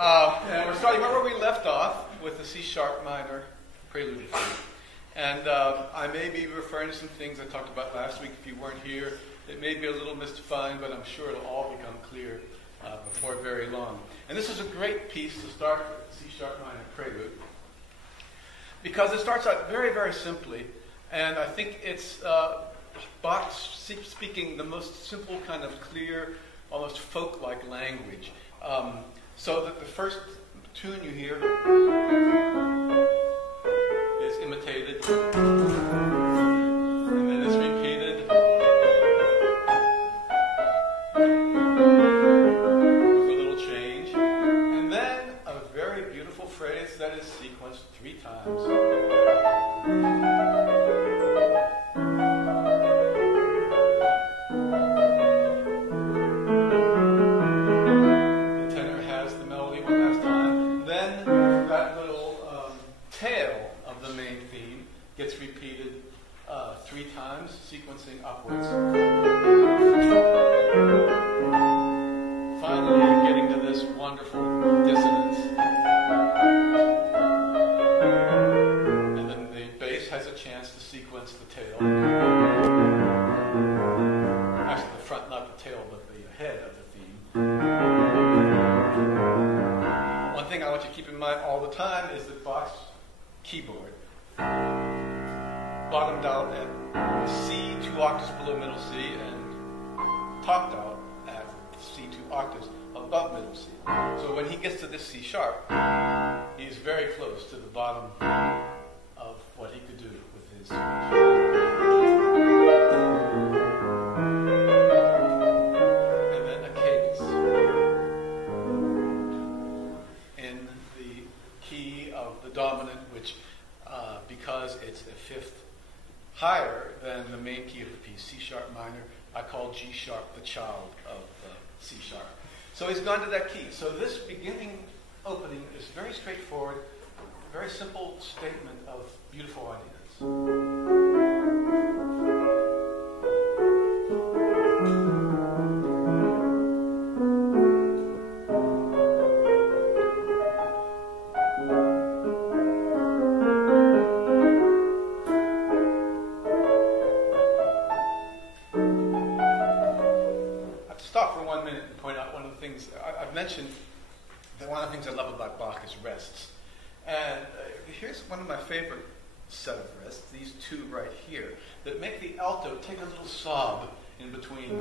And we're starting right where we left off with the C sharp minor prelude. And I may be referring to some things I talked about last week if you weren't here. It may be a little mystifying, but I'm sure it'll all become clear before very long. And this is a great piece to start with, C sharp minor prelude, because it starts out very, very simply. And I think it's Bach speaking the most simple, kind of clear, almost folk-like language. So that the first tune you hear is imitated, and then it's repeated with a little change, and then a very beautiful phrase that is sequenced 3 times. Gets repeated 3 times, sequencing upwards. Finally, getting to this wonderful dissonance. And then the bass has a chance to sequence the tail. Actually, the front, not the tail, but the head of the theme. One thing I want you to keep in mind all the time is that Bach's keyboard bottomed out at C, 2 octaves below middle C, and topped out at C, 2 octaves above middle C. So when he gets to this C sharp, he's very close to the bottom of what he could do with his. And then a cadence in the key of the dominant, which because it's a 5th higher than the main key of the piece, C sharp minor, I call G sharp the child of C sharp. So he's gone to that key. So this beginning opening is very straightforward, very simple statement of beautiful ideas. I've mentioned that one of the things I love about Bach is rests. And here's one of my favorite set of rests, these 2 right here, that make the alto take a little sob in between.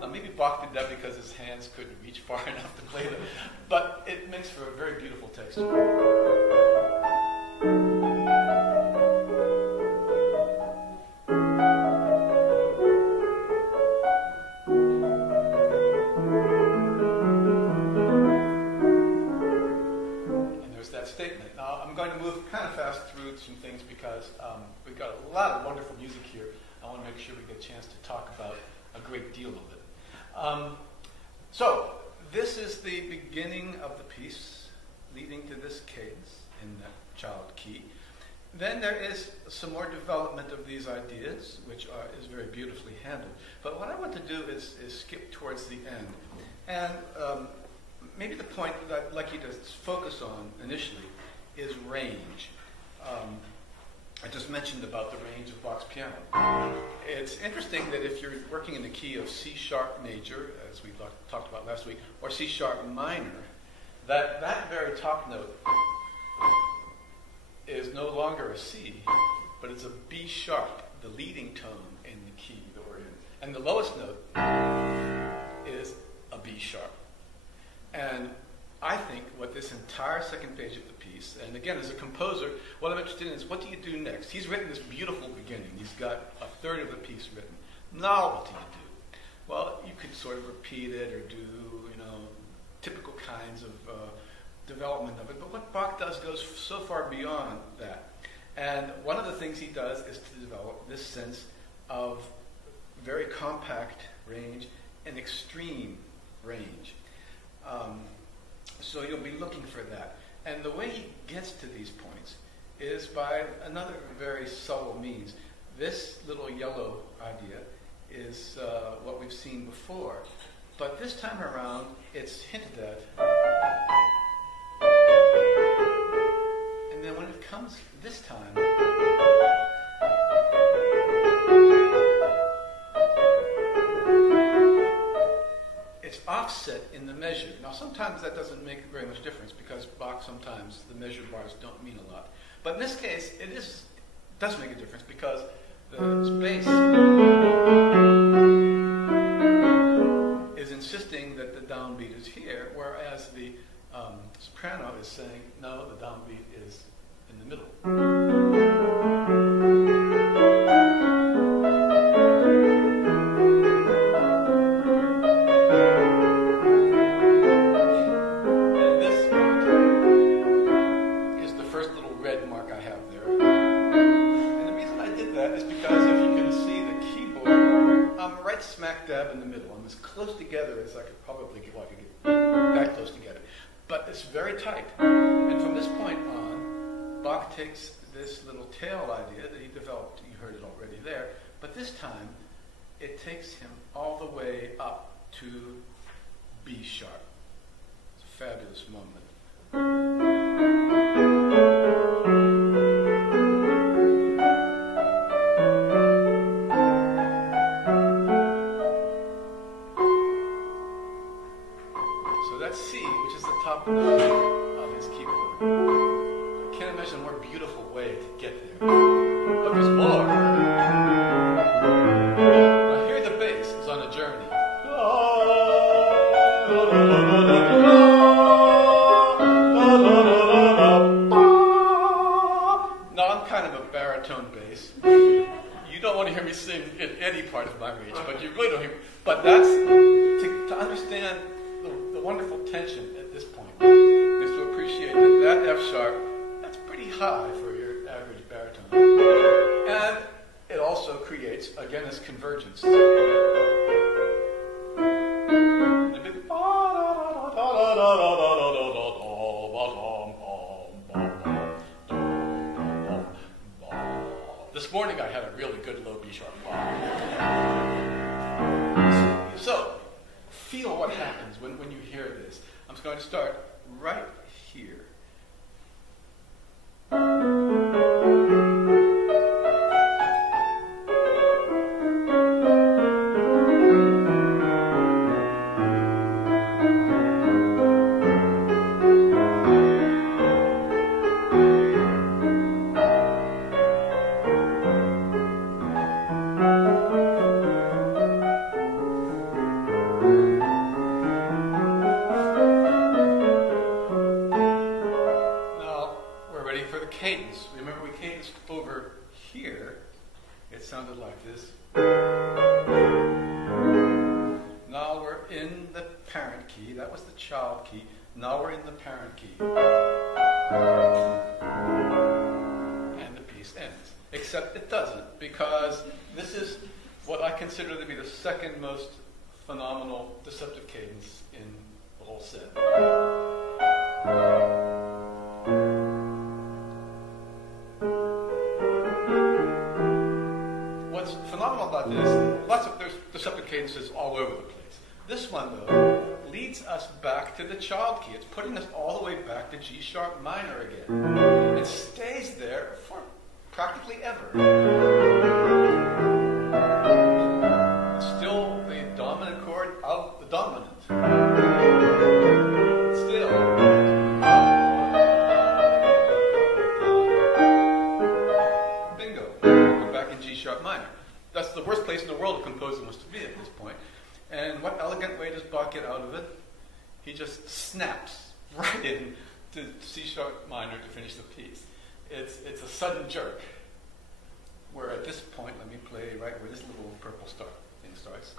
Now maybe Bach did that because his hands couldn't reach far enough to play them, but it makes for a very beautiful texture. Statement. Now, I'm going to move kind of fast through some things because we've got a lot of wonderful music here. I want to make sure we get a chance to talk about a great deal of it. So, this is the beginning of the piece, leading to this cadence in that child key. Then there is some more development of these ideas, which is very beautifully handled. But what I want to do is skip towards the end. And maybe the point that I'd like you to focus on initially is range. I just mentioned about the range of Bach's piano. It's interesting that if you're working in the key of C sharp major, as we talked about last week, or C sharp minor, that very top note is no longer a C, but it's a B sharp, the leading tone in the key that we're in. And the lowest note is a B sharp. And I think what this entire second page of the piece, and again, as a composer, what I'm interested in is what do you do next? He's written this beautiful beginning. He's got a third of the piece written. Now what do you do? Well, you could sort of repeat it or do, typical kinds of development of it. But what Bach does goes so far beyond that. And one of the things he does is to develop this sense of very compact range and extreme range. So you'll be looking for that. And the way he gets to these points is by another very subtle means. This little yellow idea is what we've seen before. But this time around, it's hinted at. And then when it comes this time, it's offset in the measure. Now sometimes that doesn't make very much difference because Bach sometimes the measure bars don't mean a lot. But in this case, it does make a difference because the bass is insisting that the downbeat is here, whereas the soprano is saying, no, the downbeat is in the middle. And this is the first little red mark I have there. And the reason I did that is because if you can see the keyboard, I'm right smack dab in the middle. I'm as close together as I could probably get. Well, I could get that close together. But it's very tight. And from this point on, Bach takes this little tail idea that he developed. You heard it already there. But this time, it takes him all the way up to B sharp. It's a fabulous moment. Of his keyboard. I can't imagine a more beautiful way to get there. But there's more. Now here the bass is on a journey. Now I'm kind of a baritone bass. You don't want to hear me sing in any part of my range, but you really don't hear me. But that's to understand the wonderful tension at this point is to appreciate that F sharp, that's pretty high for your average baritone. And it also creates, again, this convergence. The big this morning I had a really good low B sharp. So, feel what happens when you hear this. I'm just going to start right here. Sounded like this. Now we're in the parent key. That was the child key. Now we're in the parent key. And the piece ends. Except it doesn't, because this is what I consider to be the second most phenomenal deceptive cadence in the whole set. Phenomenal about this, there's deceptive cadences all over the place. This one, though, leads us back to the child key. It's putting us all the way back to G sharp minor again. It stays there for practically ever. It's still the dominant chord of the dominant. Still. Bingo. We're back in G sharp minor. That's the worst place in the world a composer wants to be at this point. And what elegant way does Bach get out of it? He just snaps right in to C sharp minor to finish the piece. It's a sudden jerk. Where at this point, let me play right where this little purple thing starts.